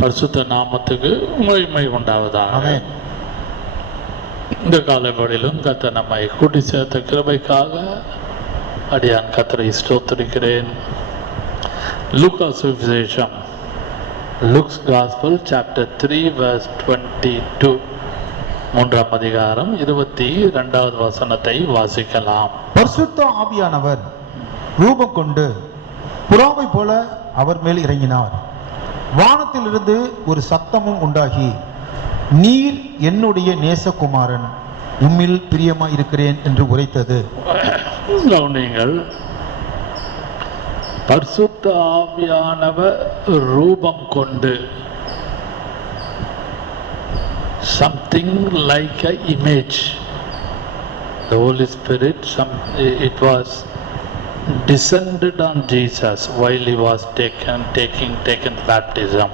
பரிசுத்த நாமத்துக்கு மகிமை உண்டாவதாக. இந்த காலவெளியிலும் கர்த்தர் நம்மை கூட்டி சேர்த்த கிருபைக்காக அடியான் கர்த்தரை ஸ்தோத்திரிக்கிறேன். லூக்கா சுவிசேஷம், லுக்ஸ் காஸ்பல் சாப்டர் 3 verse 22, 3ஆம் அதிகாரம் 22வது வசனத்தை வாசிக்கலாம். பரிசுத்த ஆவியானவர் ரூபம் கொண்டு புறாவை போல அவர் மேல் இறங்கினார். வானத்திலிருந்து ஒரு சத்தமும் உண்டாகி, நீர் என்னுடைய நேசகுமாரன், உம்மில் பிரியமாய் இருக்கிறேன் என்று உரைத்தது. கவனியுங்கள், பரிசுத்த ஆவியானவர் ரூபம் கொண்டு, something like a image, the Holy Spirit, it was descended on Jesus while he was taking baptism.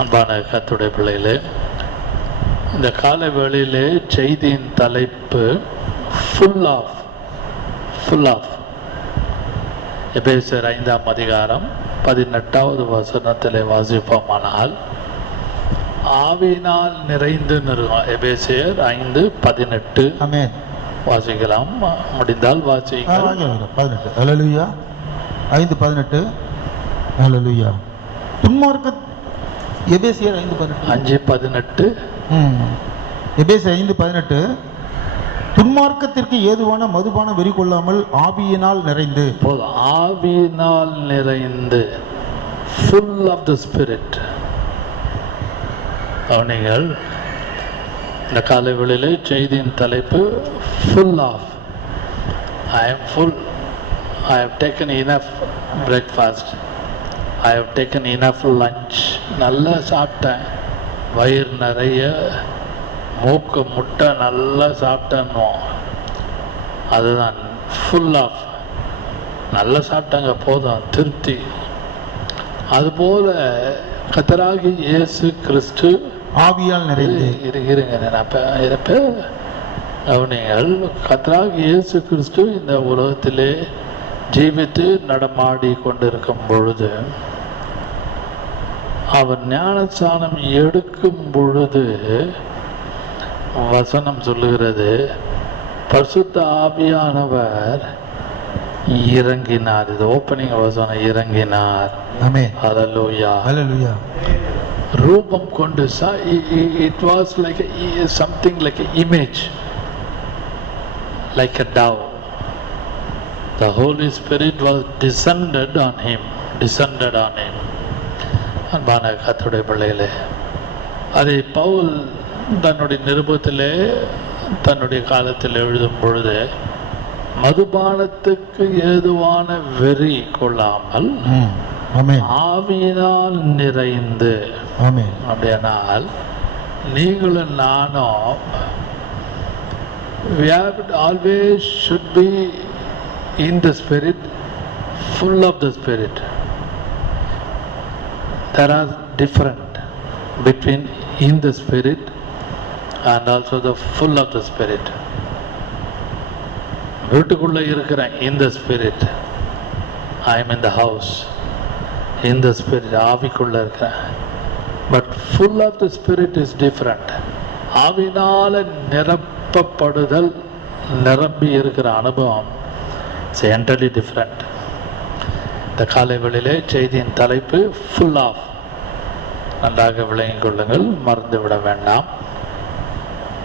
அன்பான கர்த்தருடைய பிள்ளைகளே, இந்த காலை வேளையிலே செய்தியின் தலைப்பு full of எபேசியர் 5ஆம் அதிகாரம் 18வது வசனத்திலே வாசிப்போமானால், ஆவியினால் நிறைந்து நிற்கும். எபேசியர் 5:18. ஆமென். வாசிக்கலாம், முடிந்தால் வாசிக்கலாம். 18. ஹல்லேலூயா. 5:18. ஹல்லேலூயா. எபேசியர் 5:18. எபேசியர் 5:18. துன்மார்க்கத்திற்கு ஏதுவான மதுபான வெறி கொள்ளாமல் ஆவியினால் நிறைந்து. ஆவியினால் நிறைந்து, full of the Spirit. அவர்கள் இந்த காலை வேளையிலே செய்தியின் தலைப்பு full of. I am full. I have taken enough breakfast. I have taken enough lunch. நல்லா சாப்பிட்டேன், வயிறு நிறைய, மூக்கு முட்டை நல்லா சாப்பிட்டேன்னோ, அதுதான் full of. நல்லா சாப்பிட்டாங்க, போதும், திருப்தி. அதுபோல கர்த்தராகிய இயேசு கிறிஸ்து ஆவியால் நிறைந்து. கவனிங்கள், கர்த்தராகிய இயேசு கிறிஸ்து இந்த உலகத்திலே ஜீவித்து நடமாடி கொண்டிருக்கும் பொழுது, அவர் ஞானஸ்நானம் எடுக்கும் பொழுது வசனம் சொல்லுகிறது, பரிசுத்த ஆவியானவர் இறங்கினார். இது ஓப்பனிங் வசனம், இறங்கினார். ஆமென். ஹல்லேலூயா. ஹல்லேலூயா. ரூபம் கொண்டு, it was like something like an image, like a dove. The Holy Spirit was descended on him. அன்பான கர்த்தருடைய பிள்ளைகளே, அதை பவுல் தன்னுடைய நிருபத்திலே தன்னுடைய காலத்தில் எழுதும் பொழுது, மதுபானத்துக்கு ஏதுவான வெறி கொள்ளாமல் ஆவியினால் நிறைந்து. அப்படியானால் நீங்களும் நானும் we have always should be in the Spirit, full of the Spirit. There are different between in the Spirit and also the full of the Spirit. வீட்டுக்குள்ள இருக்கிறேன், in the Spirit. I am in the house, in the Spirit. ஆவிக்குள்ள இருக்கிறேன். But full of the Spirit is different. ஆவினால நிரப்பப்படுதல், நிரம்பி இருக்கிற அனுபவம் is entirely different. இந்த காலை வேளையிலே செய்தியின் தலைப்பு full of. நன்றாக விளங்கிக் கொள்ளுங்கள், மறந்து விட வேண்டாம்.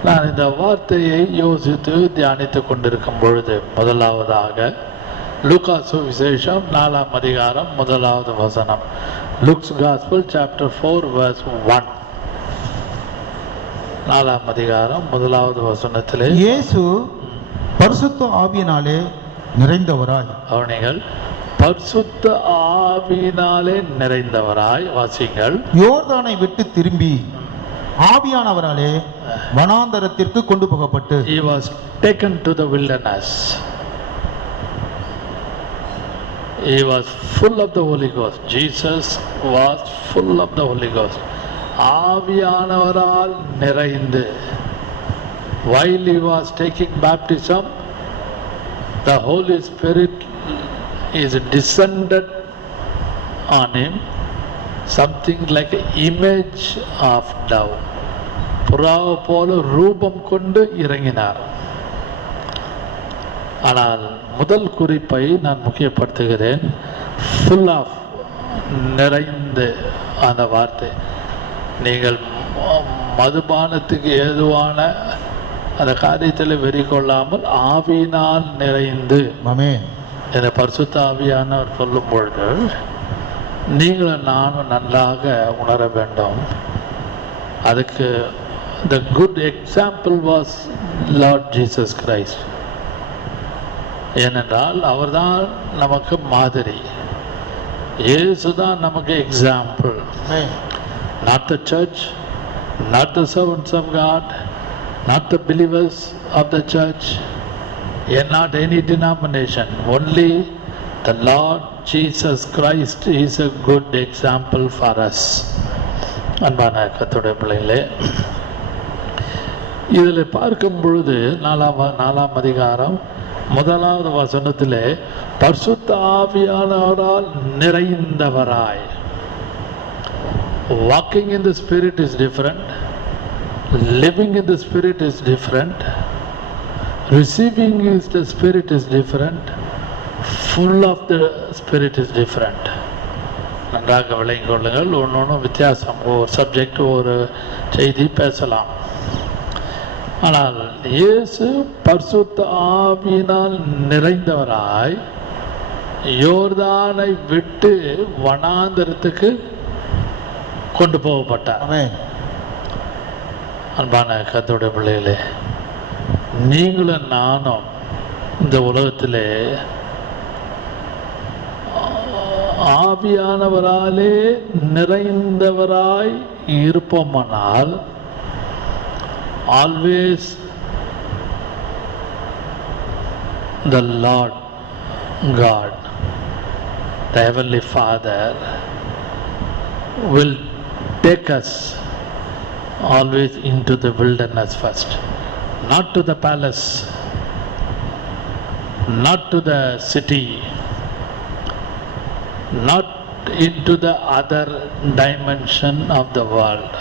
நான் இந்த வார்த்தையை யோசித்து தியானித்து கொண்டிருக்கும் பொழுது, முதலாவதாக லூக்கா சுவிசேஷம் 4ஆம் அதிகாரம் 1வது வசனம். Looks gospel chapter 4 verse 1. 4ஆம் அதிகாரம் 1வது வசனத்திலே, இயேசு பரிசுத்த ஆவியினாலே நிறைந்தவராய். அவர்கள் பரிசுத்த ஆவியினாலே நிறைந்தவராய். வாசிங்கள். யோர்தானை விட்டு திரும்பி ஆவியானவராலே வனாந்தரத்திற்கு கொண்டு போகப்பட்டு. He was taken to the wilderness. He was full of the Holy Ghost. Jesus was full of the Holy Ghost. ஆவியானவரால் நிறைந்து. While he was taking baptism, the Holy Spirit is descended on him something like an image of dove. புறாவை போல ரூபம் கொண்டு இறங்கினார். ஆனால் முதல் குறிப்பை நான் முக்கியப்படுத்துகிறேன். ஃபுல் ஆஃப், நிறைந்து. அந்த வார்த்தை நீங்கள் மதுபானத்துக்கு ஏதுவான அந்த காரியத்தில் வெறி கொள்ளாமல் ஆவியினால் நிறைந்து என பரிசுத்த ஆவியானவர் சொல்லும் பொழுது நீங்களும் நானும் நன்றாக உணர வேண்டும். அதுக்கு the good example was Lord Jesus Christ. ஏனென்றால் அவர்தான் நமக்கு மாதிரி, இயேசுதான் நமக்கு example. Not the church, not the servants of God, not the believers of the church, and not any denomination. Only the Lord Jesus Christ is a good example for us. அன்பான கர்த்தருடைய பிள்ளைகளே, இதில் பார்க்கும் பொழுது 4ஆம் அதிகாரம் 1வது வசனத்திலே பரிசுத்த ஆவியானவரால் நிறைந்தவராய். Walking in the Spirit is different. Living in the Spirit is different. Receiving the Spirit is different. Full of the Spirit is different. நன்றாக விளங்கிக் கொள்ளுங்கள். ஒன்று வித்தியாசம். ஒரு சப்ஜெக்ட், ஒரு செய்தி பேசலாம். ஆனால் இயேசு பரிசுத்த ஆவியினால் நிறைந்தவராய் யோர்தானை விட்டு வனாந்தரத்துக்கு கொண்டு போகப்பட்டார். அன்பான கர்த்தருடைய பிள்ளைகளே, நீங்களும் நானும் இந்த உலகத்திலே ஆவியானவராலே நிறைந்தவராய் இருப்போமானால் always the Lord God, the Heavenly Father, will take us always into the wilderness first, not to the palace, not to the city, not into the other dimension of the world.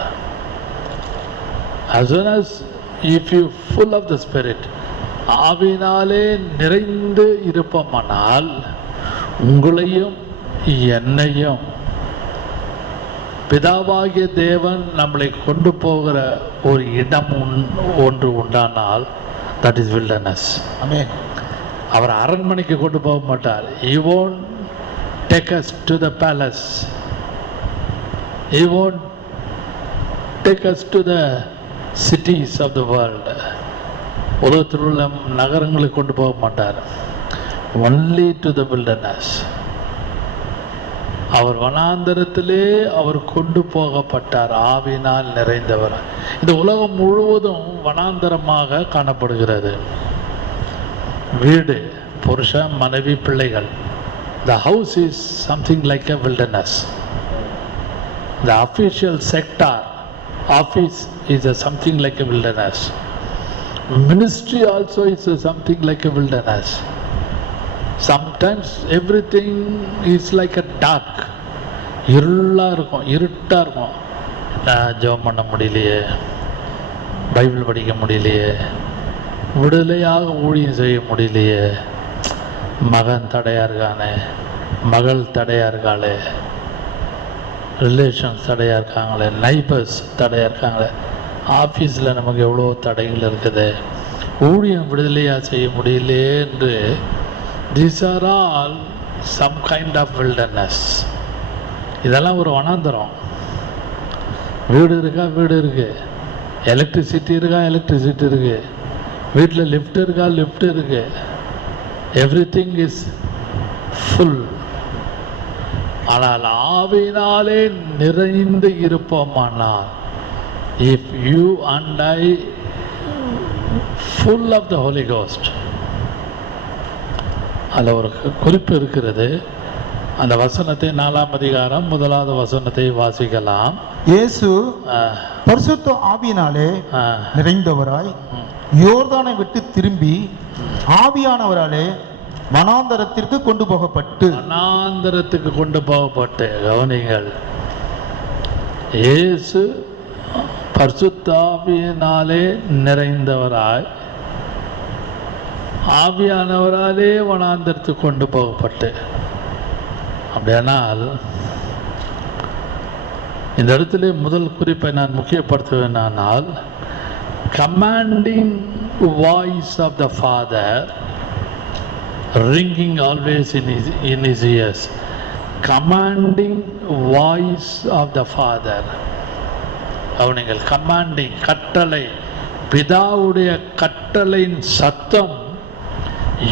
As soon as if you full of the Spirit, ஆவியினாலே நிறைந்து இருப்போமானால் உங்களையும் என்னையும் பிதாவாகிய தேவன் நம்மளை கொண்டு போகிற ஒரு இடம் ஒன்று உண்டானால் that is wilderness. Amen. அவர் அரண்மனைக்கு கொண்டு போக மாட்டார். He won't take us to the palace. He won't take us to the cities of the world. உலகத்தில் உள்ள நகரங்களுக்கு கொண்டு போக மாட்டார். Only to the wilderness. அவர் வனாந்தரத்திலே அவர் கொண்டு போகப்பட்டார், ஆவியினால் நிறைந்தவர். இந்த உலகம் முழுவதும் வனாந்தரமாக காணப்படுகிறது. வீடு, புருஷன், மனைவி, பிள்ளைகள். The house is something like a wilderness. The official sector, office is something like a wilderness. Ministry also is something like a wilderness. Sometimes everything is like a dark. இருளாக இருக்கும், இருட்டாக இருக்கும். நான் ஜெபம் பண்ண முடியலையே, பைபிள் படிக்க முடியலையே, விடுதலையாக ஊழியம் செய்ய முடியலையே, மகன் தடையாக இருக்கானே, மகள் தடையாக இருக்காளே, ரிலேஷன்ஸ் தடையாக இருக்காங்களே, நைபர்ஸ் தடையாக இருக்காங்களே, ஆஃபீஸில் நமக்கு எவ்வளோ தடைகள் இருக்குது, ஊழியம் விடுதலையாக செய்ய முடியலையே என்று these are all some kind of wilderness. இதெல்லாம் ஒரு வனாந்தரம். வீடு இருக்கா, வீடு இருக்கு. எலக்ட்ரிசிட்டி இருக்கா, எலக்ட்ரிசிட்டி இருக்கு. வீட்டில் லிஃப்ட் இருக்கா, லிஃப்ட் இருக்கு. Everything is full. ஆனால் ஆவியினாலே நிறைந்து இருப்போமானால், if you and I full of the Holy Ghost, அதில் ஒரு குறிப்பு இருக்கிறது. அந்த வசனத்தை 4ஆம் அதிகாரம் 1வது வசனத்தை வாசிக்கலாம். இயேசு பரிசுத்த ஆவியினாலே நிறைந்தவராய் யோர்தானை விட்டு திரும்பி ஆவியானவராலே வனாந்தரத்திற்கு கொண்டு போகப்பட்டு. வனாந்தரத்துக்கு கொண்டு போகப்பட்டு, கவனிங்கள், இயேசு பரிசுத்த ஆவியினாலே நிறைந்தவராய் ஆவியானவராலே வனாந்தரத்துக்கு கொண்டு போகப்பட்டு, அப்படியானால் இந்த இடத்துல முதல் குறிப்பை நான் முக்கியப்படுத்துவேனால், commanding voice of the Father ringing always in his ears. Commanding voice of the Father. அவனுங்கள் commanding, கட்டளை, பிதாவுடைய கட்டளையின் சத்தம்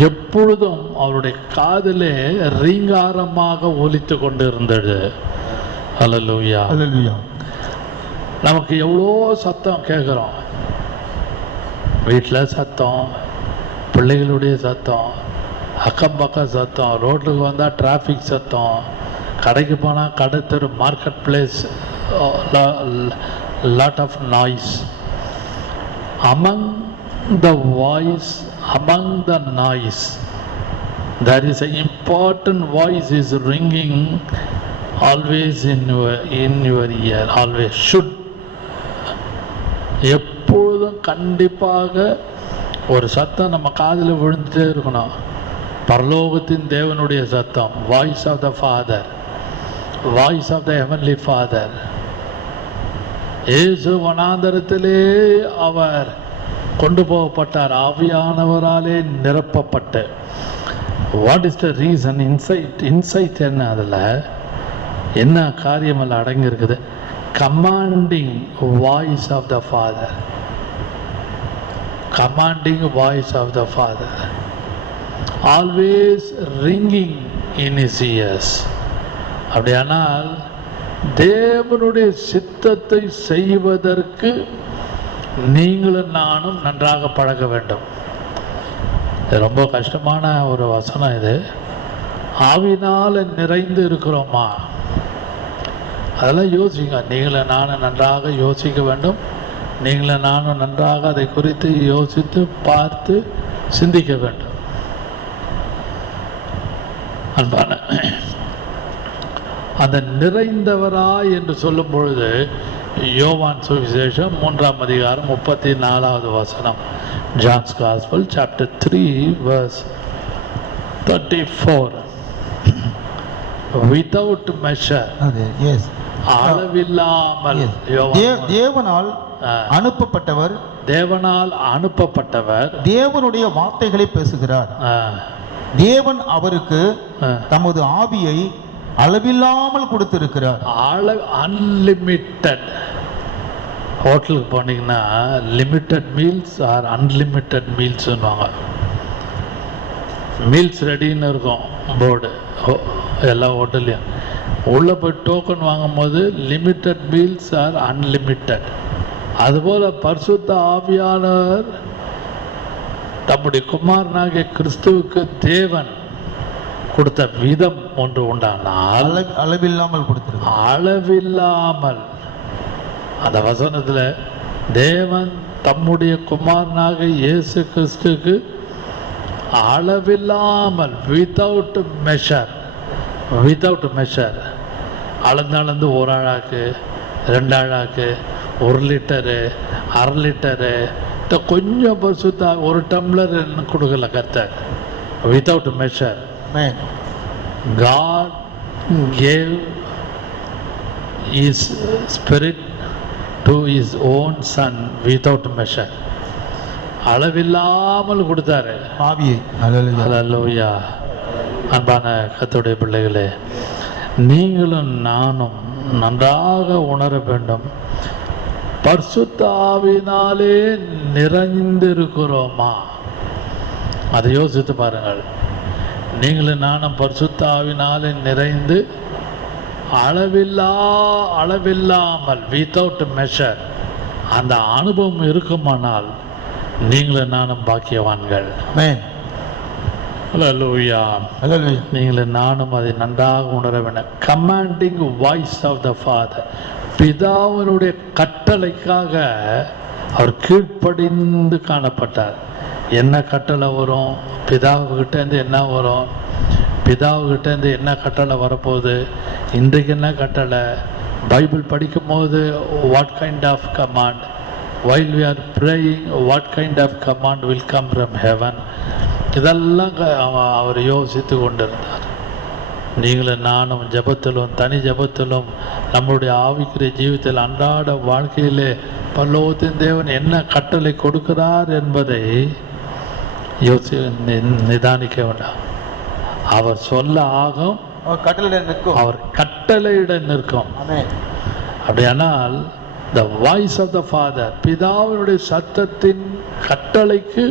எப்பொழுதும் அவருடைய காதிலே ரீங்காரமாக ஒலித்து கொண்டிருந்தது. அல்லேலூயா, அல்லேலூயா. நமக்கு எவ்வளோ சத்தம் கேட்குறோம். வீட்டில் சத்தம், பிள்ளைகளுடைய சத்தம், அக்கம் பக்கம் சத்தம், ரோட்டுக்கு வந்தால் டிராஃபிக் சத்தம், கடைக்கு போனால் கடை தெரு, market place, lot of noise. Among the voice, among the noise, there is an important voice is ringing always in your ear, always should. எப்பொழுதும் கண்டிப்பாக ஒரு சத்தம் நம்ம காதில் விழுந்துட்டே இருக்கணும். பரலோகத்தின் தேவனுடைய சத்தம், voice of the father, voice of the heavenly father. இயேசு வனாந்தரத்திலே அவர் கொண்டு போகப்பட்டார், ஆவியானவராலே நிரப்பப்பட்டு. What is the reason? Inside என்ன? அதில் என்ன காரியம் எல்லாம் அடங்கியிருக்குது? Commanding voice of the father, commanding voice of the father, always ringing in his ears. அப்படியானால் தேவனுடைய சித்தத்தை செய்வதற்கு நீங்களும் நானும் நன்றாக பழக வேண்டும். இது ரொம்ப கஷ்டமான ஒரு வசனம். இது ஆவினால் நிறைந்து இருக்கிறோமா? அதெல்லாம் யோசிங்க. நீங்களும் நானும் நன்றாக யோசிக்க வேண்டும். நீங்களும் நானும் நன்றாக அதை குறித்து யோசித்து பார்த்து சிந்திக்க வேண்டும். அன்பான, அந்த நிறைந்தவராய் என்று சொல்லும் பொழுது யோவான் சுவிசேஷம் 3ஆம் அதிகாரம் 34வது வசனம், John's gospel chapter 3 verse 34, without measure, அளவில்லாமல். தேவனால் அனுப்பப்பட்டவர், தேவனால் அனுப்பப்பட்டவர் தேவனுடைய வார்த்தைகளை பேசுகிறார். தேவன் அவருக்கு தமது ஆவியை அளவில்லாமல் கொடுத்திருக்கிறார். அன்லிமிட்டட். ஹோட்டலுக்கு போனீங்கன்னா லிமிட்டட் மீல்ஸ் ஆர் அன்லிமிட்டட் மீல்ஸ்ன்னுவாங்க. மீல்ஸ் ரெடின்னு இருக்கும் போர்டு எல்லா ஹோட்டல்லையும். உள்ளே போய் டோக்கன் வாங்கும் போது லிமிட்டட் மீல்ஸ் ஆர் அன்லிமிட்டட். அதுபோல் பரிசுத்த ஆவியானவர் தம்முடைய குமாரனாகிய கிறிஸ்துவுக்கு தேவன் கொடுத்த விதம் ஒன்று உண்டானால் அளவில்லாமல் கொடுத்திருக்கிறார். அளவில்லாமல். அந்த வசனத்தில் தேவன் தம்முடைய குமாரனாக இயேசு கிறிஸ்துக்கு அளவில்லாமல், வித்தவுட் மெஷர், வித்தவுட் மெஷர், அளந்து ஒரு ஆழாக்கு, 2 ஆழாக்கு, 1 லிட்டரு, 1/2 லிட்டரு, கொஞ்சம் பரிசுத்த 1 டம்ளர் கொடுக்கல கர்த்தர். Without measure. God gave His Spirit to His own Son without measure. அளவில்லாமல் கொடுத்தாரு ஆவியை. அல்லேலூயா. அன்பான கர்த்தருடைய பிள்ளைகளே, நீங்களும் நானும் நன்றாக உணர வேண்டும். பரிசுத்த ஆவியினாலே நிறைந்திருக்கிறோமா? அதை யோசித்து பாருங்கள். நீங்களும் நானும் பரிசுத்த ஆவியினாலே நிறைந்து அளவில்லாமல், வித்தவுட் மெஷர், அந்த அனுபவம் இருக்குமானால் நீங்களும் நானும் பாக்கியவான்கள். அல்லேலூயா. நீங்களும் நானும் அதை நன்றாக உணர வேண்டும். Commanding voice of the Father. பிதாவினுடைய கட்டளைக்காக அவர் கீழ்ப்படிந்து காணப்பட்டார். என்ன கட்டளை வரும்? பிதாவுக்கிட்டேருந்து என்ன வரும்? பிதாவுக்கிட்டேருந்து என்ன கட்டளை வரப்போகுது? இன்றைக்கு என்ன கட்டளை? பைபிள் படிக்கும் போது what kind of command, while we are praying what kind of command will come from heaven, இதெல்லாம் அவர் யோசித்து கொண்டிருந்தார். நீங்களும் நானும் ஜெபத்திலும் தனி ஜெபத்திலும் நம்முடைய ஆவிக்குரிய ஜீவிதத்தில் அன்றாட வாழ்க்கையிலே பரலோகத்தின் தேவன் என்ன கட்டளை கொடுக்கிறார் என்பதை நிதானிக்க வேண்டாம். அவர் சொல்ல ஆகும், அவர் கட்டளையிட நிற்கும். அப்படியானால் the voice of the father, பிதாவினுடைய சத்தத்தின் கட்டளைக்கு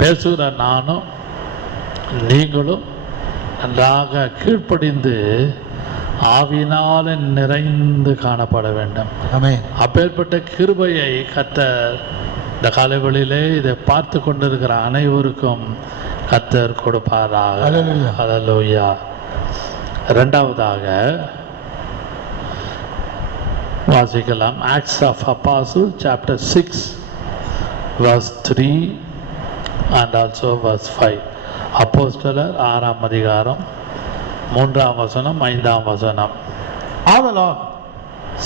பேசுகிற நானும் நீங்களும் நன்றாக கீழ்ப்படிந்து ஆவியினால நிறைந்து காணப்பட வேண்டும். அப்பேற்பட்ட கிருபையை கர்த்தர் இந்த காலைவெளியிலே இதை பார்த்து கொண்டிருக்கிற அனைவருக்கும் கர்த்தர் கொடுப்பாராக. ஹல்லேலூயா. இரண்டாவதாக வாசிக்கலாம். Acts of Apostles chapter 6 verse 3 and also verse 5. அப்போஸ்தலர் 6ஆம் அதிகாரம் 3ஆம் வசனம் 5ஆம் வசனம். ஆதலால்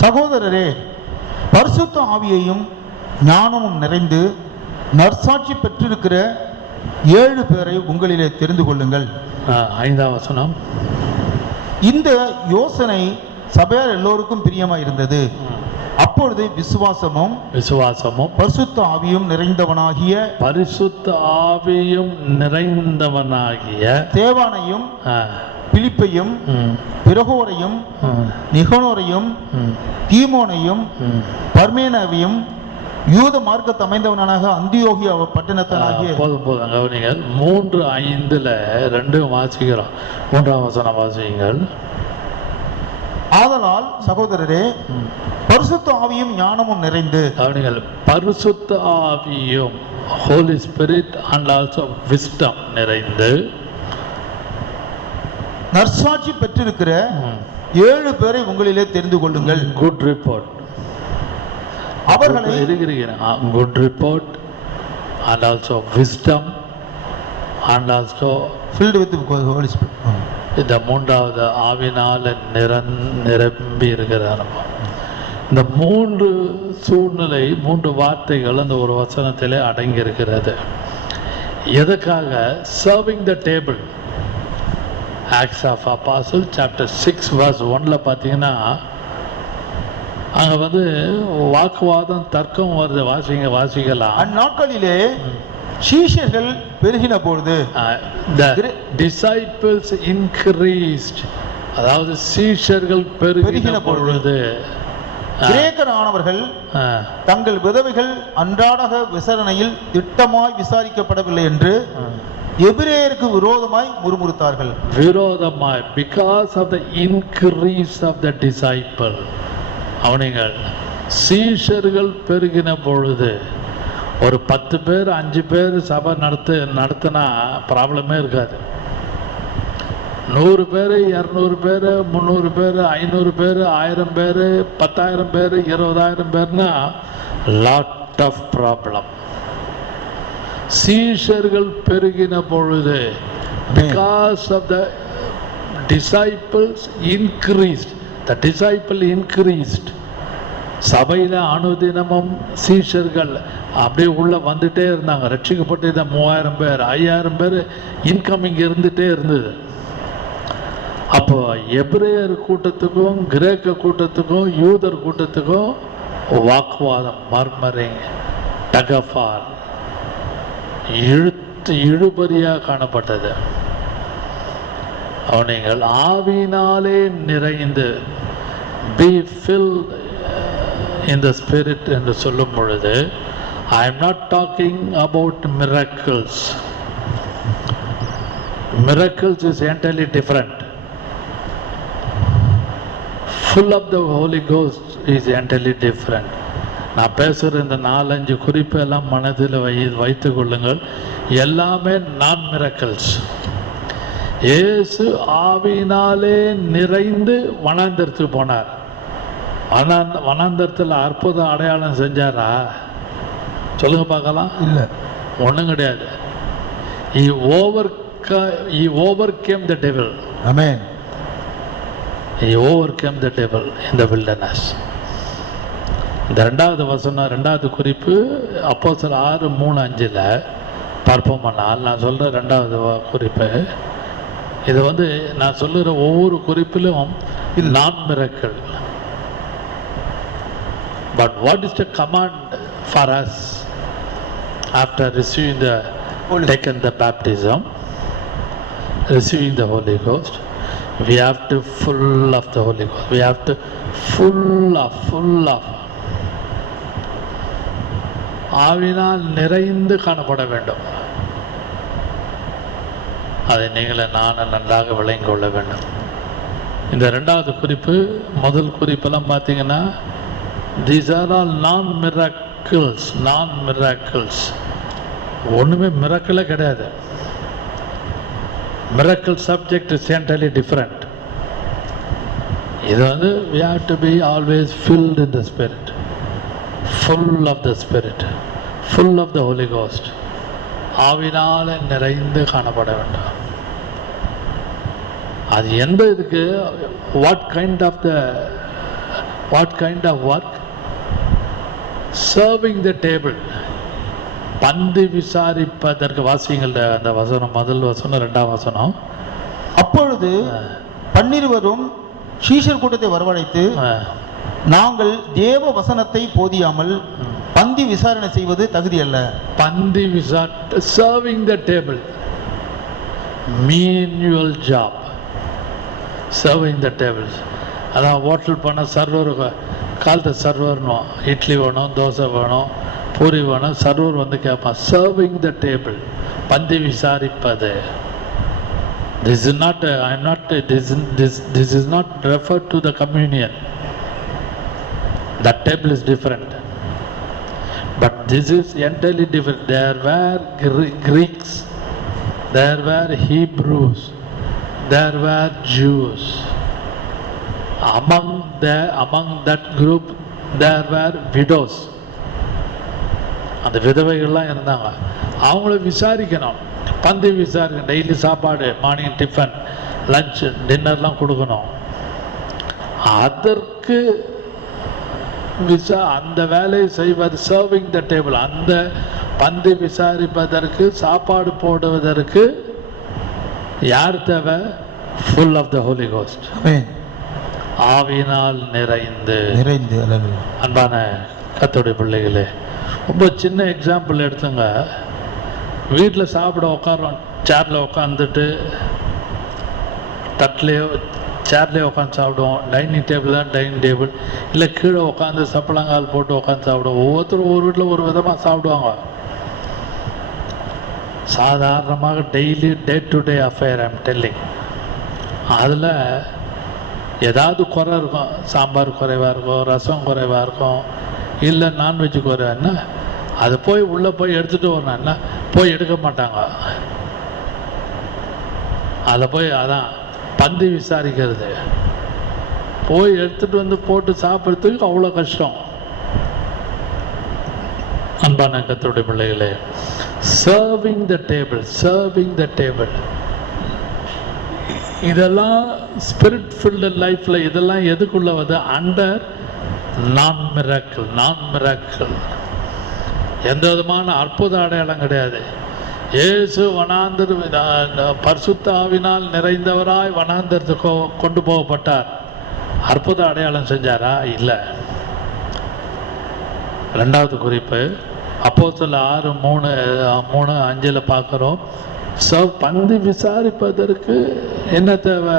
சகோதரரே, பரிசுத்த ஆவியையும் ஞானமும் நிறைந்து நற்சாட்சி பெற்றிருக்கிற 7 பேரை உங்களிலே தெரிந்து கொள்ளுங்கள். 5ஆம் வசனம். இந்த யோசனை சபையார் எல்லோருக்கும் பிரியமாய் இருந்தது. அப்பொழுது விசுவாசமும் பரிசுத்த ஆவியும் நிறைந்தவனாகிய தேவானையும் பிலிப்பையும் பிரகோரையும் நிகனோரையும் தீமோனையும் பர்மேனாவையும் யூத மார்க்கத்தை அமைந்தவனாக அந்தியோகியா பட்டணத்தனாகிய. போதும் கவனிங்கள். 3:5 2 வாசிக்கிறோம். 3ஆம் வசனம் வாசியுங்கள். ஆதலால் சகோதரரே, பரிசுத்த ஆவியும் ஞானமும் நிறைந்து. கவனிங்கள். பரிசுத்த ஆவியும், holy spirit and also wisdom நிறைந்து நற்சாட்சி பெற்றிருக்கிற 7 பேரை உங்களிலே தெரிந்து கொள்ளுங்கள். Good report. அவர்களை good report and also wisdom and also filled with Holy Spirit. இந்த 3வது ஆவினால நிரம்பி இருக்கிற அனுபவம். இந்த 3 சூழ்நிலை, 3 வார்த்தைகள் அந்த ஒரு வசனத்திலே அடங்கி இருக்கிறது. எதுக்காக? Serving the table. Acts of apostle chapter 6 verse 1 பார்த்தீங்கன்னா அங்க வாக்குவாதம் தர்க்கம் வருது. வாசிக்கலாம். அந்நாட்களிலே சீஷர்கள் பெருகின பொழுது, the disciples increased, அதாவது சீஷர்கள் பெருகின பொழுது கிரேக்கரானவர்கள் தங்கள் விதவைகள் அன்றாட விசாரணையில் திட்டமாய் விசாரிக்கப்படவில்லை என்று எபிரேயருக்கு விரோதமாய் முறுமுறுத்தார்கள். விரோதமாய், because of the increase of the disciple. அவர்கள் சீஷர்கள் பெருகின பொழுது, ஒரு 10 பேர் 5 பேர் சபை நடத்தினா ப்ராப்ளமே இருக்காது. 100 பேர் 200 பேர் 300 பேர் 500 பேர் 1000 பேர் 10,000 பேர் 20,000 பேர்னா லாட் ஆஃப் ப்ராப்ளம். சீஷர்கள் பெருகின பொழுது, because of the disciples increased, the disciple increased. சபையில அனுதினமும் சீஷர்கள் அப்படியே உள்ள வந்துட்டே இருந்தாங்க. ரட்சிக்கப்பட்டு 3000 பேர் 5000 பேர் இன்கமிங் இருந்துட்டே இருந்தது. அப்போ எபிரேயர் கூட்டத்துக்கும் கிரேக்க கூட்டத்துக்கும் யூதர் கூட்டத்துக்கும் வாக்குவாதம், மர்மரிங், டகஃபார், இழுபறியாக காணப்பட்டது. அவர்கள் ஆவியினாலே நிறைந்து be filled in the spirit என்று சொல்லும் பொழுது, I am not talking about miracles. Miracles is entirely different. Full of the Holy Ghost is entirely different. நான் பேசுகிற இந்த 4-5 குறிப்பெல்லாம் மனதில் வைத்து கொள்ளுங்கள். எல்லாமே நான் மிரக்கல்ஸ். இயேசு ஆவியினாலே நிறைந்து வனாந்தரத்துக்கு போனார். வனாந்தரத்தில் அற்புதம் அடையாளம் செஞ்சாரா? சொல்லுங்க பார்க்கலாம். இல்லை, ஒன்றும் கிடையாது. He overcame the devil. Amen. He overcame the devil in the wilderness. இந்த ரெண்டாவது வசனம், ரெண்டாவது குறிப்பு அப்போஸ்தலர் 6:3-5 பார்ப்போமானால், நான் சொல்கிற ரெண்டாவது குறிப்பு இது நான் சொல்லுகிற ஒவ்வொரு குறிப்பிலும் நான் miracle. But what is the command for us after receiving taken the baptism, receiving the Holy Ghost? We have to full of the Holy Ghost. We have to full of ஆவினால் நிறைந்து காணப்பட வேண்டும். அதை நீங்களே நானும் நன்றாக விளங்கிக் கொள்ள வேண்டும். இந்த ரெண்டாவது குறிப்பு, முதல் குறிப்பெல்லாம் பார்த்தீங்கன்னா these are all non-miracles. ஒன்றுமே மிராக்கிளே கிடையாது. Miracle subject is entirely different. இது we have to be always filled in the Spirit, full of the Spirit, full of the Holy Ghost. ஆவினால நிறைந்து காணப்பட வேண்டும். அது எந்த இதுக்கு, what kind of work? Serving the table. பந்தி விசாரிப்பதற்கு. வாசியுங்கள் அந்த வசனம், முதல் வசனம், ரெண்டாம் வசனம். அப்பொழுது 12 சீஷர் கூட்டத்தை வரவழைத்து, நாங்கள் தேவ வசனத்தை போதியாமல் பந்தி விசாரணை செய்வது தகுதி அல்ல. பந்தி serving the table, menial job. serving the tables. அதான் ஹோட்டல் பண்ண சர்வர், காலத்து சர்வர்னும், இட்லி வேணும், தோசை வேணும், பூரி வேணும், சர்வர் கேட்பான். சர்விங் த டேபிள், பந்தி விசாரிப்பது. This is not referred to the communion. That table is different. But this is entirely different. There were Greeks, there were Hebrews, there were Jews. Among that group there were widows. அந்த விதவைகள்லாம் இருந்தாங்க. அவங்கள விசாரிக்கணும், பந்தி விசாரிக்கணும். Daily சாப்பாடு, morning tiffin, lunch, டின்னர்லாம் கொடுக்கணும். அதற்கு அந்த வேலையை செய்வது, சர்விங் த டேபிள், அந்த பந்தி விசாரிப்பதற்கு, சாப்பாடு போடுவதற்கு யார் தேவை? Full of the Holi Ghost. ஆவியினால் நிறைந்து. அன்பான கர்த்தருடைய பிள்ளைகளே, ரொம்ப சின்ன எக்ஸாம்பிள் எடுத்துங்க. வீட்டில் சாப்பிட உட்காரோம், சேரில் உட்காந்துட்டு, தட்டிலையோ சேர்லேயே உட்காந்து சாப்பிடுவோம். டைனிங் டேபிள் தான் டைனிங் டேபிள், இல்லை கீழே உட்காந்து சப்பளங்கால் போட்டு உட்காந்து சாப்பிடுவோம். ஒவ்வொருத்தரும் ஒரு வீட்டில் ஒரு விதமாக சாப்பிடுவாங்க. சாதாரணமாக daily day to day affair I'm telling. அதில் ஏதாவது குறை இருக்கும். சாம்பார் குறைவாக இருக்கும், ரசம் குறைவாக இருக்கும், இல்லை நான்வெஜ் குறைவான்னா அது போய் உள்ளே போய் எடுத்துகிட்டு வரணும்னா போய் எடுக்க மாட்டாங்க. அதை போய் அதான் பந்தி விசாரிக்கிறது, போய் எடுத்துகிட்டு போட்டு சாப்பிட்றதுக்கு அவ்வளோ கஷ்டம். அன்பான கர்த்தருடைய பிள்ளைகளே, serving the table, serving the table, இதெல்லாம் ஸ்பிரிட் ஃபில்டு லைஃப்பில் இதெல்லாம் எதுக்குள்ள வந்து அண்டர் நான் மிராக்கிள். நான் மிராக்கிள் எந்த விதமான அற்புத அடையாளம் கிடையாது. இயேசு வனாந்தர் பரிசுத்த ஆவினால் நிறைந்தவராய் வனாந்தரத்துக்கு கொண்டு போகப்பட்டார். அற்புத அடையாளம் செஞ்சாரா? இல்லை. ரெண்டாவது குறிப்பு அப்போஸ்தலர் 6:3-5 பார்க்குறோம். பந்தி விசாரிப்பதற்கு என்ன தேவை?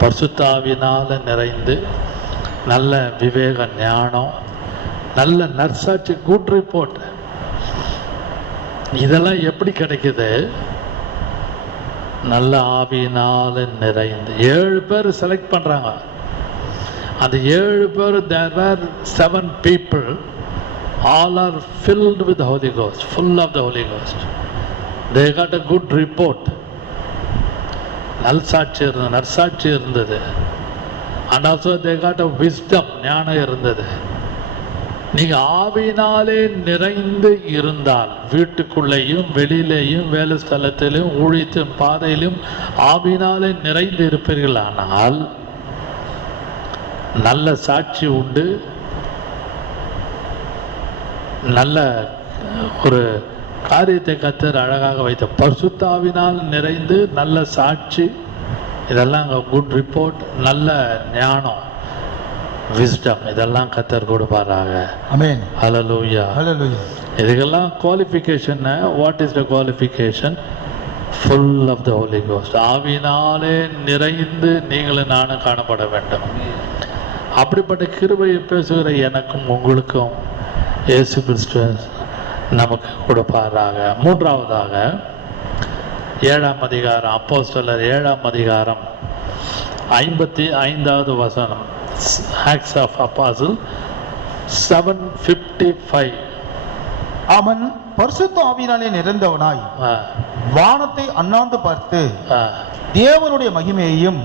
பரிசுத்த ஆவியினால் நிறைந்து, நல்ல விவேக ஞானம், நல்ல நற்சாட்சி, குட் ரிப்போர்ட். இதெல்லாம் எப்படி கிடைக்குது? நல்ல ஆவியினால் நிறைந்து. 7 பேர் செலக்ட் பண்ணுறாங்க. அந்த 7 பேர், there were 7 people, all are filled with the Holy Ghost, full of the Holy Ghost. They got a good report. நற்சாட்சி இருந்தது. And also they got a wisdom, ஞானம் இருந்தது. நீங்க ஆவியினாலே நிறைந்து இருந்தால், வீட்டுக்குள்ளேயும் வெளியிலேயும் வேலை ஸ்தலத்திலும் ஊழியத்தின் பாதையிலும் ஆவியினாலே நிறைந்து இருப்பீர்களானால் நல்ல சாட்சி உண்டு, நல்ல ஒரு காரியத்தை கர்த்தர் அழகாக வைத்த பரிசுத்தாவினால் நிறைந்து நல்ல சாட்சி, இதெல்லாம் அங்கே குட் ரிப்போர்ட், நல்ல ஞானம், விஸ்டம், இதெல்லாம் கர்த்தர் கொடுப்பாராக. ஆமென். ஹல்லேலூயா. ஹல்லேலூயா. இதுக்கெல்லாம் qualification. What is the qualification? Full of the Holi Ghost. ஆவியினாலே நிறைந்து நீங்களும் நானும் காணப்பட வேண்டும். அப்படிப்பட்ட கிருபையை பேசுகிற எனக்கும் உங்களுக்கும் இயேசு கிறிஸ்து நமக்கு கொடுப்பாராக. மூன்றாவதாக 7ஆம் அதிகாரம், அப்போஸ்தலர் 7ஆம் அதிகாரம் 55வது வசனம், ஆக்ட்ஸ் ஆஃப் அப்போஸ்தல் 7:55. அவன் பரிசுத்த ஆவியினாலே நிறைந்தவனாய் வானத்தை அண்ணாந்து பார்த்து தேவனுடைய மகிமையையும்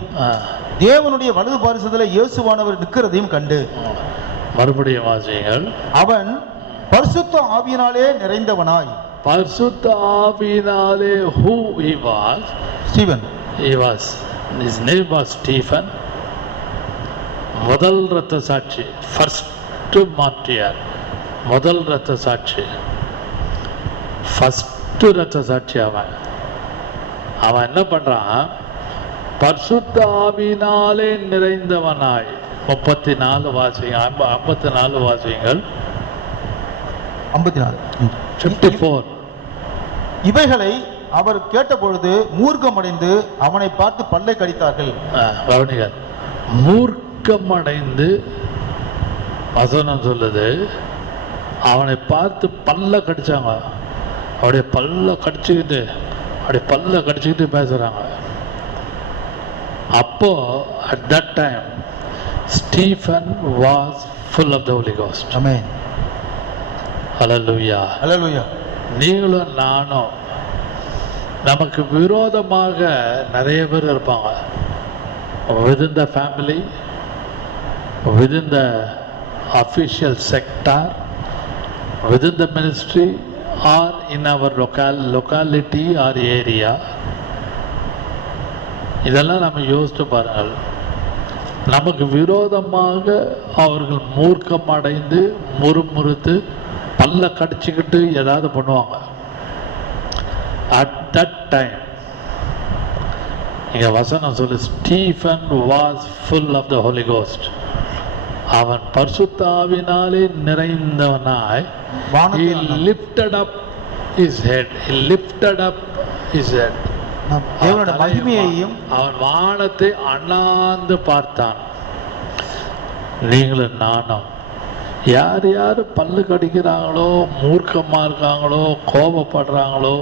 தேவனுடைய வலது பாரிசத்திலே இயேசுவானவர் நிற்கிறதையும் கண்டு. மறுபடியும் வாசியுங்கள். அவன் பரிசுத்த ஆவியினாலே நிறைந்தவனாய். பரிசுத்த ஆவியினாலே who he was? Steven. He was, his name was Stephen. முதல் இரத்த சாட்சி, ஃபர்ஸ்ட் மார்ட்டியர், முதல் இரத்த சாட்சி, ஃபர்ஸ்ட் இரத்த சாட்சி. அவன் என்ன பண்றான்? பரிசுத்த ஆவியினாலே நிறைந்தவனாய். 34 வாசிங்க, 54 வாசிங்கள். 54. இவைகளை அவர் கேட்டபொழுது மூர்க்கமடைந்து அவனை பார்த்து பல்லை கடித்தார்கள். கவனிகள், மூர்க்கமடைந்து வசனம் சொல்லுது, அவனை பார்த்து பல்ல கடிச்சாங்க. அப்படியே பல்ல கடிச்சுக்கிட்டு பேசுறாங்க. அப்போ at that time Stephen was full of the Holy Ghost. Amen. Hallelujah. Hallelujah. நீங்களும் நானும், நமக்கு விரோதமாக நிறைய பேர் இருப்பாங்க. within the family, within the official sector, within the ministry, or in our locality or area. இதெல்லாம் நம்ம யோசித்து பாருங்கள். நமக்கு விரோதமாக அவர்கள் மூர்க்கம் அடைந்து முறுமுறுத்து பல்ல கடிச்சுக்கிட்டு ஏதாவது பண்ணுவாங்க. அட் தட் டைம் இங்க வசனம் சொல்லு, Stephen was full of the Holi Ghost. அவன் பரிசுத்த ஆவியினாலே நிறைந்தவனாய், he lifted up his head, he lifted up his head. தேவனுடைய மகிமையையும் அவன் வானத்தை அண்ணாந்து பார்த்தான். நீங்களும் நானும் யார் யார் பல்லு கடிக்கிறாங்களோ, மூர்க்கமா இருக்காங்களோ, கோபப்படுறாங்களோ,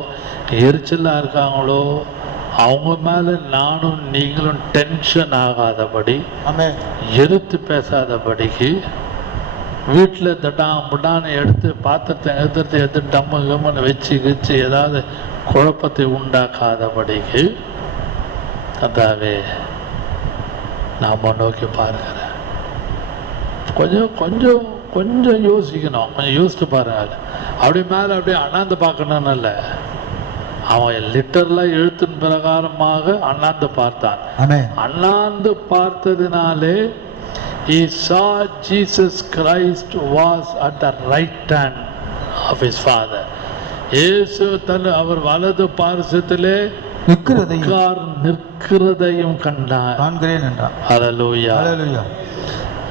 எரிச்சலா இருக்காங்களோ, அவங்க மேல நானும் நீங்களும் டென்ஷன் ஆகாதபடி, எதிர்த்து பேசாதபடிக்கு, வீட்டில் தட்டான்னு எடுத்து பாத்திரத்தை எடுத்து டம்மு கம்முன்னு வச்சு ஏதாவது குழப்பத்தை உண்டாக்காதபடிக்கு அதாவே நாம் நோக்கி பார்க்கிறேன். கொஞ்சம் கொஞ்சம் கொஞ்சம் யோசிக்கணும், கொஞ்சம் யோசித்து பாருங்க. அப்படி மேலே அப்படியே அண்ணாந்து பார்க்கணும்னு இல்லை, அவன் லிட்டரலாக எழுத்தின் பிரகாரமாக அண்ணாந்து பார்த்தான். அண்ணாந்து பார்த்ததினாலே he saw Jesus Christ was at the right hand of his father. இயேசு அவர் வலது பார்சத்திலே நிற்கிறதையும் கண்டான். ஹல்லேலூயா.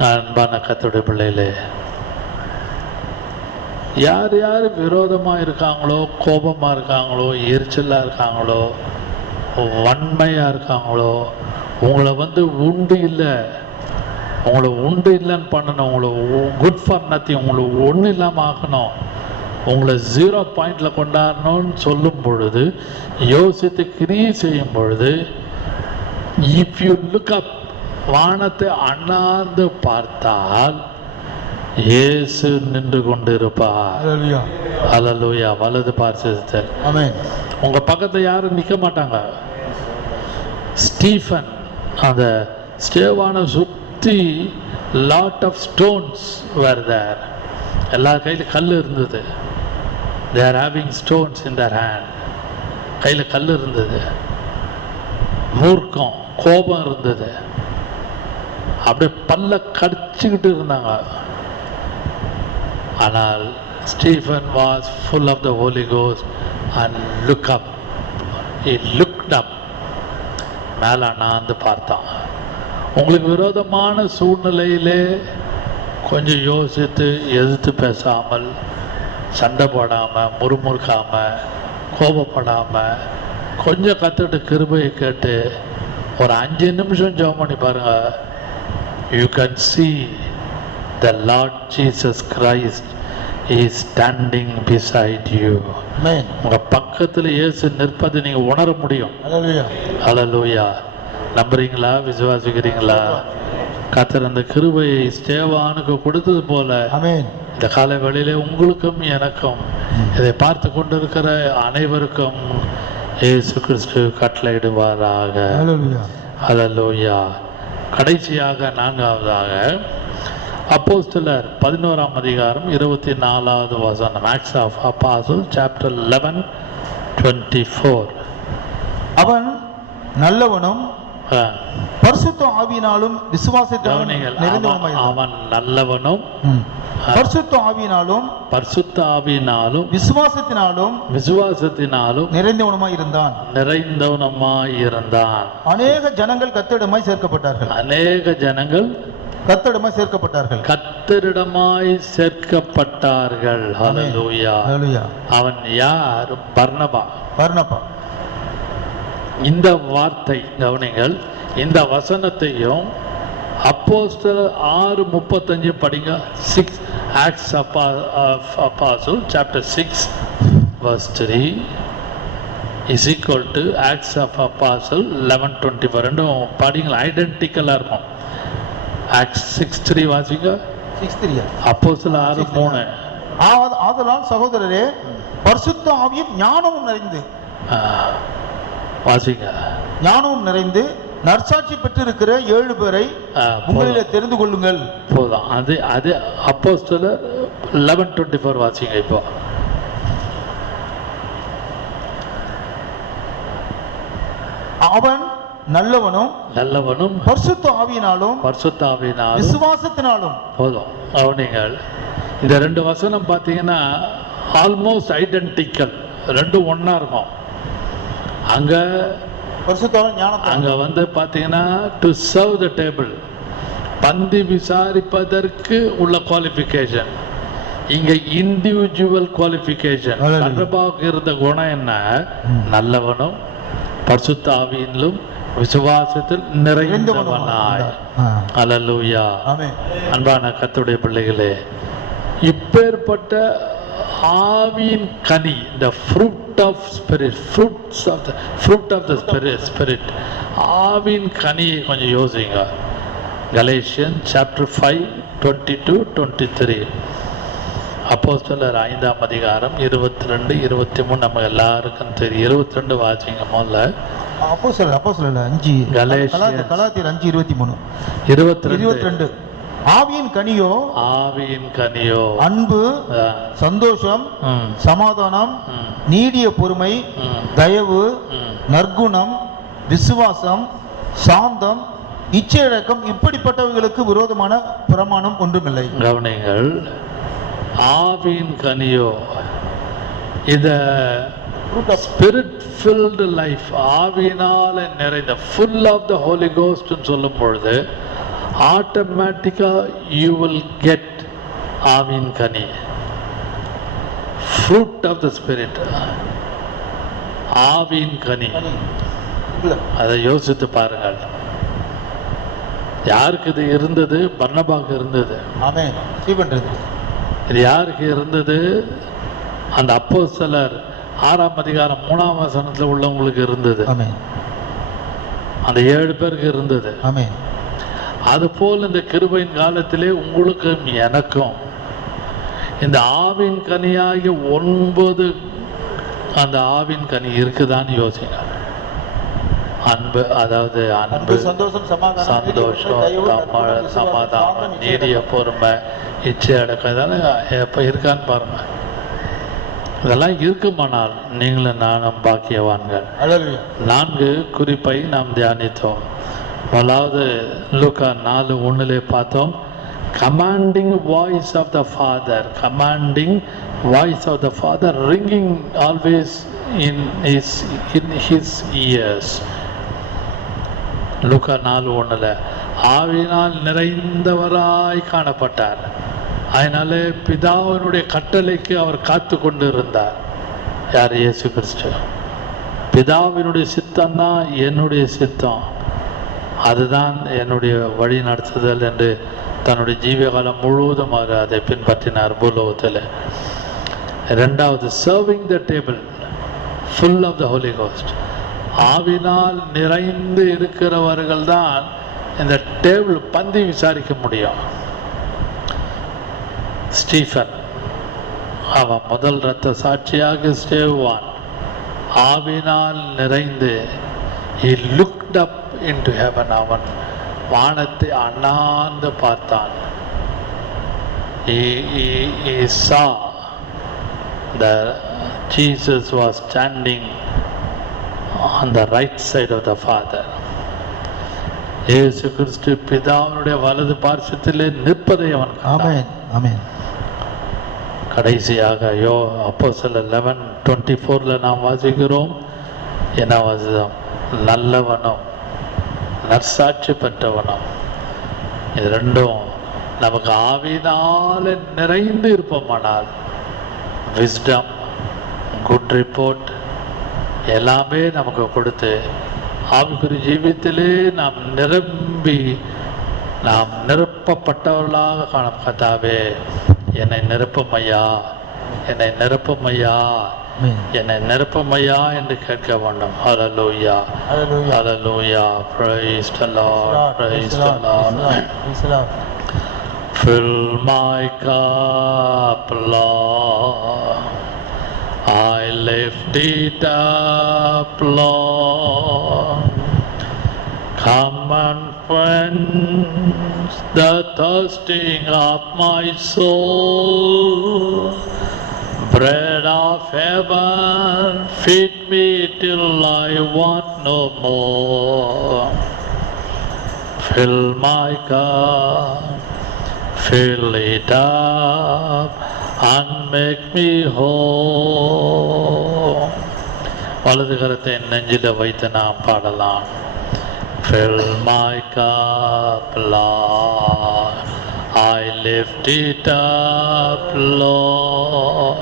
அன்பான கர்த்தருடைய பிள்ளைகளே, யார் யார் விரோதமா இருக்காங்களோ, கோபமா இருக்காங்களோ, எரிச்சலா இருக்காங்களோ, வன்மையா இருக்காங்களோ, உங்களை உண்டு இல்லை, உங்களை உண்டு இல்லைன்னு பண்ணணும், உங்களை குட் ஃபார் நத்திங், உங்களை ஒன்றும் இல்லாமல் ஆக்கணும், உங்களை 0 பாயிண்ட்ல கொண்டாடணும்னு சொல்லும் பொழுது, யோசித்து கிரியை செய்யும் பொழுது, இஃப் யூ லுக் அப், வானத்தை அண்ணாந்து பார்த்தால் இயேசு நின்று கொண்டிருப்பார். ஹல்லேலூயா. வலது பார்சத்தில். உங்க பக்கத்துல யாரும் நிக்க மாட்டாங்க. ஸ்டீஃபன், அந்த ஸ்டேவானை சுத்தி லாட் ஆஃப் ஸ்டோன்ஸ் வேர் தேர். எல்லா கையில் கல் இருந்தது. they are having stones in their hand. கையில் கல் இருந்தது, மூர்க்கம், கோபம் இருந்தது. அப்படியே பல்ல கடிச்சுக்கிட்டு இருந்தாங்க. ஆனால் Stephen was full of the Holy Ghost and look up. He looked up. மேல அண்ணாந்து பார்த்தான். உங்களுக்கு விரோதமான சூழ்நிலையிலே கொஞ்சம் யோசித்து எதிர்த்து பேசாமல், சண்டை போடாமல், முறுமுறுக்காமல், கோபப்படாமல், கொஞ்சம் கற்றுக்கிட்டு கிருபையை கேட்டு ஒரு 5 நிமிஷம் ஜெபம் பண்ணி பாருங்க. You can see the Lord Jesus Christ is standing beside you. Amen. உங்க பக்கத்தில் இயேசு நிற்பதை நீங்க உணர முடியும். Hallelujah. ஹல்லேலூயா. நம்புறீங்களா? விசுவாசிக்கிறீங்களா? கர்த்தர் அந்த கிருபையை ஸ்தேவானுக்கு கொடுத்தது போல Amen. இந்த காலை வேளையிலே உங்களுக்கும் எனக்கும் இதை பார்த்து கொண்டிருக்கிற அனைவருக்கும் இயேசு கிறிஸ்து கட்டளையிடுவாராக. Hallelujah. ஹல்லேலூயா. கடைசியாக 4வதாக அப்போஸ்தலர் 11ஆம் அதிகாரம் 24வது வசனம். Acts of Apostles chapter 11:24. அவன் நல்லவனும் பரிசுத்த ஆவியினாலும் விசுவாசத்தினாலும் நிறைந்தவனுமாயிருந்தான். அவன் நல்லவனும் பரிசுத்த ஆவியினாலும் விசுவாசத்தினாலும் நிறைந்தவனுமாயிருந்தான். அநேக ஜனங்கள் கர்த்தரிடமாய் சேர்க்கப்பட்டார்கள். ஹல்லேலூயா. அவன் யார்? பர்னபா. இந்த வார்த்தை கவனிங்கள். இந்த வசனத்தையும் அப்போஸ்தலர் 6:35 படிங்க. 6 Acts of Apostles chapter 6 verse 3 is equal to Acts of Apostles 11:24. ரெண்டும் படிங்க, ஐடென்டிக்கலா இருக்கும். Acts 6:3 வாசிங்க. 6:3 அப்போஸ்தலர் 6:3. ஆதலால் சகோதரரே, பரிசுத்த ஆவியும் ஞானமும் நிறைந்து வாசிங்க. ஞானமும் நிறைந்து நற்சாட்சி பெற்றிருக்கிற 7 பேரை உங்களிலே தெரிந்து கொள்ளுங்கள். போதும். அது அப்போஸ்தலர் 11:24 வாசிங்க. இப்போ அவன் நல்லவனும் பரிசுத்த ஆவியினாலும் விசுவாசத்தினாலும். போதும். அவனிங்கள் இந்த 2 வசனம் பார்த்தீங்கன்னா ஆல்மோஸ்ட் ஐடென்டிக்கல், ரெண்டும் ஒன்னா இருக்கும். அங்க வந்து பாத்தீங்கன்னா டு சர்வ் த டேபிள், பந்தி விசாரிப்பதற்கு உள்ள குவாலிஃபிகேஷன். இங்க இண்டிவிஜுவல் குவாலிஃபிகேஷன். பர்னபாவுக்கு இருந்த குணம் என்ன? நல்லவனும் பரிசுத்த ஆவியிலும் விசுவாசத்தில் நிறைந்தவனாய். ஹல்லேலூயா. அன்பான கர்த்தருடைய பிள்ளைகளே, இப்பேற்பட்ட ஆவியின் கனி, the fruit of spirit, fruit of the spirit, ஆவியின் கனியை கொஞ்சம் யோசிங்க. Galatians chapter 5:22-23. அப்போஸ்தலர் 5ஆம் அதிகாரம் 22-23 நம்ம எல்லாருக்கும் தெரியும். 22 வாசிங்க முதல்ல. அப்போஸ்தலர் 5 கலாத்தியர் 5:23. 22 ஆவியின் கனியோ அன்பு, சந்தோஷம், சமாதானம், நீடிய பொறுமை, தயவு, நற்குணம், விசுவாசம், சாந்தம், இச்சையடக்கம். இப்படிப்பட்டவர்களுக்கு விரோதமான பிரமாணம் ஒன்றுமில்லை. கவனிங்கள். ஆவியின் கனியோ, இத ஸ்பிரிட் ஃபில்டு லைஃப், ஆவியினால நிறைந்த, full of the Holi Ghost சொல்லும் பொழுது ஆட்டோமேட்டிக்கா யூ வில் கெட் ஆவியின் கனி, ஃப்ரூட் ஆஃப் த ஸ்பிரிட், ஆவியின் கனி. அதை யோசித்து பாருங்கள். யாருக்கு இது இருந்தது? பர்னபாவுக்கு இருந்தது. இது யாருக்கு இருந்தது? அந்த அப்போஸ்தலர் 6ஆம் அதிகாரம் 3ஆம் வசனத்துல உள்ளவங்களுக்கு இருந்தது. அந்த 7 பேருக்கு இருந்தது. அதுபோல் இந்த கிருபையின் காலத்திலே உங்களுக்கும் எனக்கும் இந்த ஆவின் கனியாகிய 9 அந்த ஆவின் கனி இருக்குதான்னு யோசிங்க. அன்பு, அதாவது அன்பு, சந்தோஷம், சமாதானம், நீடிய பொறுமை, இச்சை அடக்கம், இதெல்லாம் எப்ப இருக்கான்னு பாருங்க. இதெல்லாம் இருக்குமானால் நீங்களும் நானும் பாக்கியவான்கள். 4 குறிப்பை நாம் தியானித்தோம். முதலாவது லூக்கா 4:1 பார்த்தோம். Commanding voice of the father, commanding voice of the father ringing always in his ears. லூக்கா 4:1 ஆவியினால் நிறைந்தவராய் காணப்பட்டார். அதனால பிதாவினுடைய கட்டளைக்கு அவர் காத்து கொண்டு இருந்தார். யார்? இயேசு கிறிஸ்து. பிதாவினுடைய சித்தம் தான் என்னுடைய சித்தம், அதுதான் என்னுடைய வழி நடத்துதல் என்று தன்னுடைய ஜீவகாலம் முழுவதும் அவர் அதை பின்பற்றினார் பூலோகத்தில். இரண்டாவது, serving the table full of the Holi ghost. ஆவினால் நிறைந்து இருக்கிறவர்கள் தான் இந்த டேபிள் பந்தி விசாரிக்க முடியும். ஸ்டீஃபன் அவன் முதல் இரத்த சாட்சியாக ஸ்டேவான் ஆவினால் நிறைந்து he looked up into heaven. அவன் வானத்தை அண்ணாந்து பார்த்தான். he saw that Jesus was standing on the right side of the Father. இயேசு கிறிஸ்து பிதாவினுடைய வலது பார்சத்திலே நிற்பதை அவன் ஆமென் ஆமென். கடைசியாக அப்போஸ்தலர் 11:24 நாம் வாசிக்கிறோம். என்ன வாசித்தோம்? நல்லவனும் நற்சாட்சி பெற்றவனும். இது ரெண்டும் நமக்கு ஆவியினால நிறைந்து இருப்போமானால், விஸ்டம், குட் ரிப்போர்ட் எல்லாமே நமக்கு கொடுத்து ஆவிக்குரிய ஜீவியத்திலே நாம் நிரப்பப்பட்டவர்களாக காணும். கர்த்தாவே என்னை நிரப்பும் ஐயா, என்னை நிரப்பும் ஐயா, என்னை நிரப்பும் ஐயா என்று கேட்க வேண்டும். Hallelujah hallelujah. Praise the lord, praise the lord. Fill my cup, Lord, I lift it up, Lord. Come and quench the thirsting of my soul. Bread of heaven, feed me till I want no more. Fill my cup, fill it up, and make me whole. வலது கரத்தை நெஞ்சில வைத்து நாம் பாடலாம். Fill my cup, Lord, I lift it up, Lord.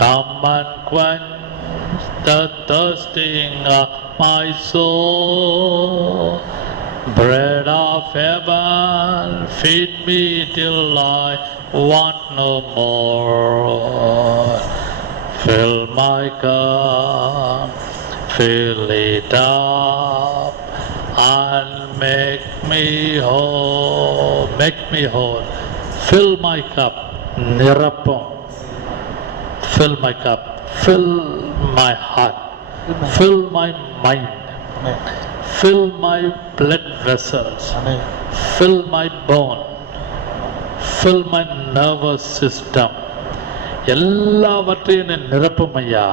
Come and quench the thirsting of my soul. Bread of heaven, feed me till I want no more. Fill my cup, fill it up, and make me whole. Make me whole. Fill my cup. Nirappum. Fill my cup. Fill my heart. Fill my mind. Fill my blood vessels. Fill my bone. Fill my nervous system. எல்லாவற்றையும் நிரப்பும் ஐயா.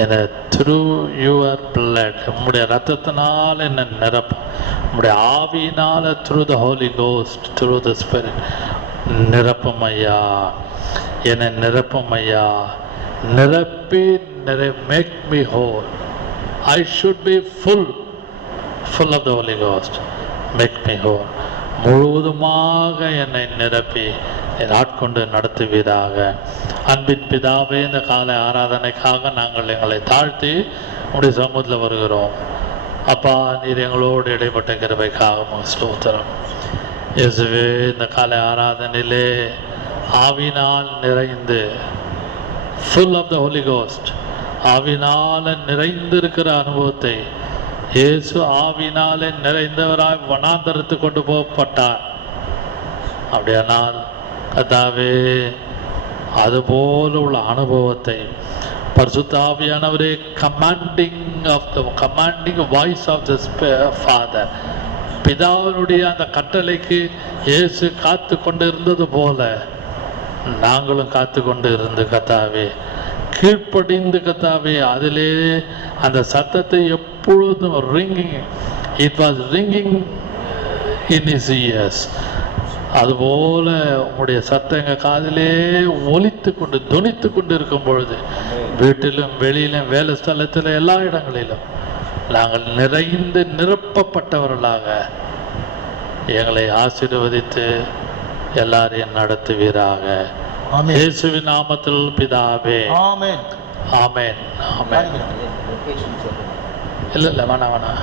என்னை through your blood, உம்முடைய ரத்தத்தினால் என்னை நிரப்பும். உம்முடைய ஆவியினால் through the Holi Ghost, through the Spirit நிரப்பும் ஐயா. என்னை நிரப்பும் ஐயா. நிரப்பி make me whole. I should be full of the Holy Ghost. Make me whole. முழுவதுமாக என்னை நிரப்பி ஆட்கொண்டு நடத்துவீராக. அன்பின் பிதாவே, இந்த காலை ஆராதனைக்காக நாங்கள் எங்களை தாழ்த்தி உடைய சமூகத்தில் வருகிறோம். அப்பா, நீர் எங்களோடு இடைப்பட்ட கிருபைக்காக ஸ்தோத்திரம். இயேசுவே, இந்த காலை ஆராதனையிலே ஆவினால் நிறைந்து full of the Holy Ghost, ஆவினால நிறைந்திருக்கிற அனுபவத்தை, இயேசு ஆவினாலே நிறைந்தவராய் வனாந்தரத்துக்கு கொண்டு போகப்பட்டார். அப்படியானால் கர்த்தாவே, அதுபோல உள்ள அனுபவத்தை பரிசுத்த ஆவியானவரே commanding voice of the Father, பிதாவினுடைய அந்த கட்டளைக்கு இயேசு காத்து கொண்டு இருந்தது போல நாங்களும் காத்து கொண்டு இருந்து கர்த்தாவே, கீழ்ப்படிந்து கர்த்தாவே, அதிலே அந்த சத்தத்தை எப்பொழுதும் ringing It was ringing in his ears. அதுபோல உங்களுடைய சத்தம் எங்கள் காதிலே ஒலித்து கொண்டு தொனித்து கொண்டு இருக்கும் பொழுது வீட்டிலும் வெளியிலும் வேலை ஸ்தலத்தில் எல்லா இடங்களிலும் நாங்கள் நிறைந்து நிரப்பப்பட்டவர்களாக எங்களை ஆசீர்வதித்து எல்லாரையும் நடத்துவீராக. இயேசுவின் நாமத்தில் பிதாவே. ஆமென். ஆமென். ஆமென். இல்லை வேணாம்.